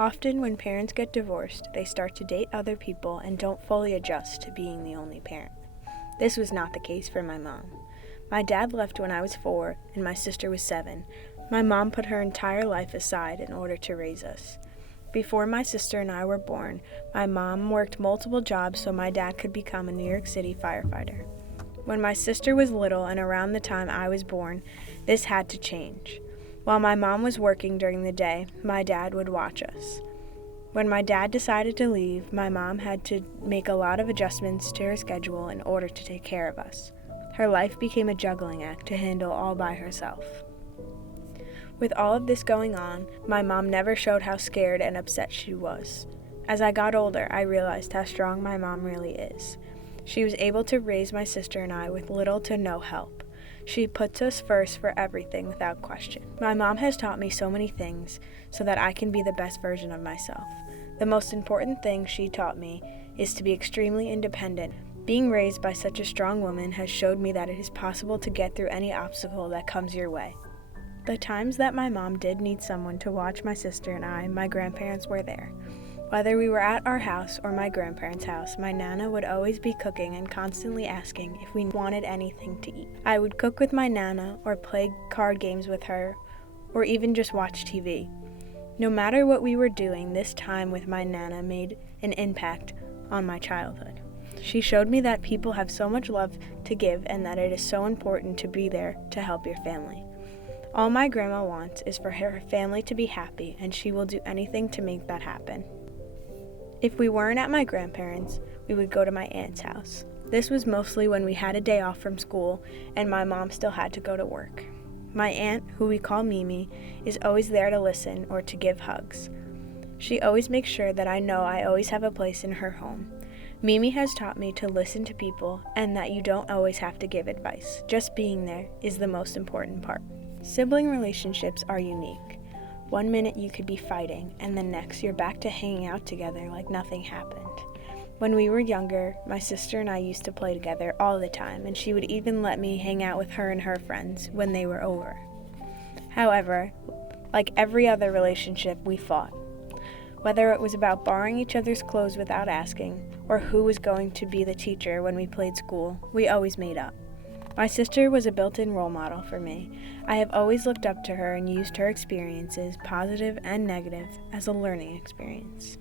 Often when parents get divorced, they start to date other people and don't fully adjust to being the only parent. This was not the case for my mom. My dad left when I was 4 and my sister was 7. My mom put her entire life aside in order to raise us. Before my sister and I were born, my mom worked multiple jobs so my dad could become a New York City firefighter. When my sister was little and around the time I was born, this had to change. While my mom was working during the day, my dad would watch us. When my dad decided to leave, my mom had to make a lot of adjustments to her schedule in order to take care of us. Her life became a juggling act to handle all by herself. With all of this going on, my mom never showed how scared and upset she was. As I got older, I realized how strong my mom really is. She was able to raise my sister and I with little to no help. She puts us first for everything without question. My mom has taught me so many things so that I can be the best version of myself. The most important thing she taught me is to be extremely independent. Being raised by such a strong woman has showed me that it is possible to get through any obstacle that comes your way. The times that my mom did need someone to watch my sister and I, my grandparents were there. Whether we were at our house or my grandparents' house, my Nana would always be cooking and constantly asking if we wanted anything to eat. I would cook with my Nana or play card games with her or even just watch TV. No matter what we were doing, this time with my Nana made an impact on my childhood. She showed me that people have so much love to give and that it is so important to be there to help your family. All my grandma wants is for her family to be happy, and she will do anything to make that happen. If we weren't at my grandparents', we would go to my aunt's house. This was mostly when we had a day off from school and my mom still had to go to work. My aunt, who we call Mimi, is always there to listen or to give hugs. She always makes sure that I know I always have a place in her home. Mimi has taught me to listen to people and that you don't always have to give advice. Just being there is the most important part. Sibling relationships are unique. One minute you could be fighting, and the next you're back to hanging out together like nothing happened. When we were younger, my sister and I used to play together all the time, and she would even let me hang out with her and her friends when they were over. However, like every other relationship, we fought. Whether it was about borrowing each other's clothes without asking, or who was going to be the teacher when we played school, we always made up. My sister was a built-in role model for me. I have always looked up to her and used her experiences, positive and negative, as a learning experience.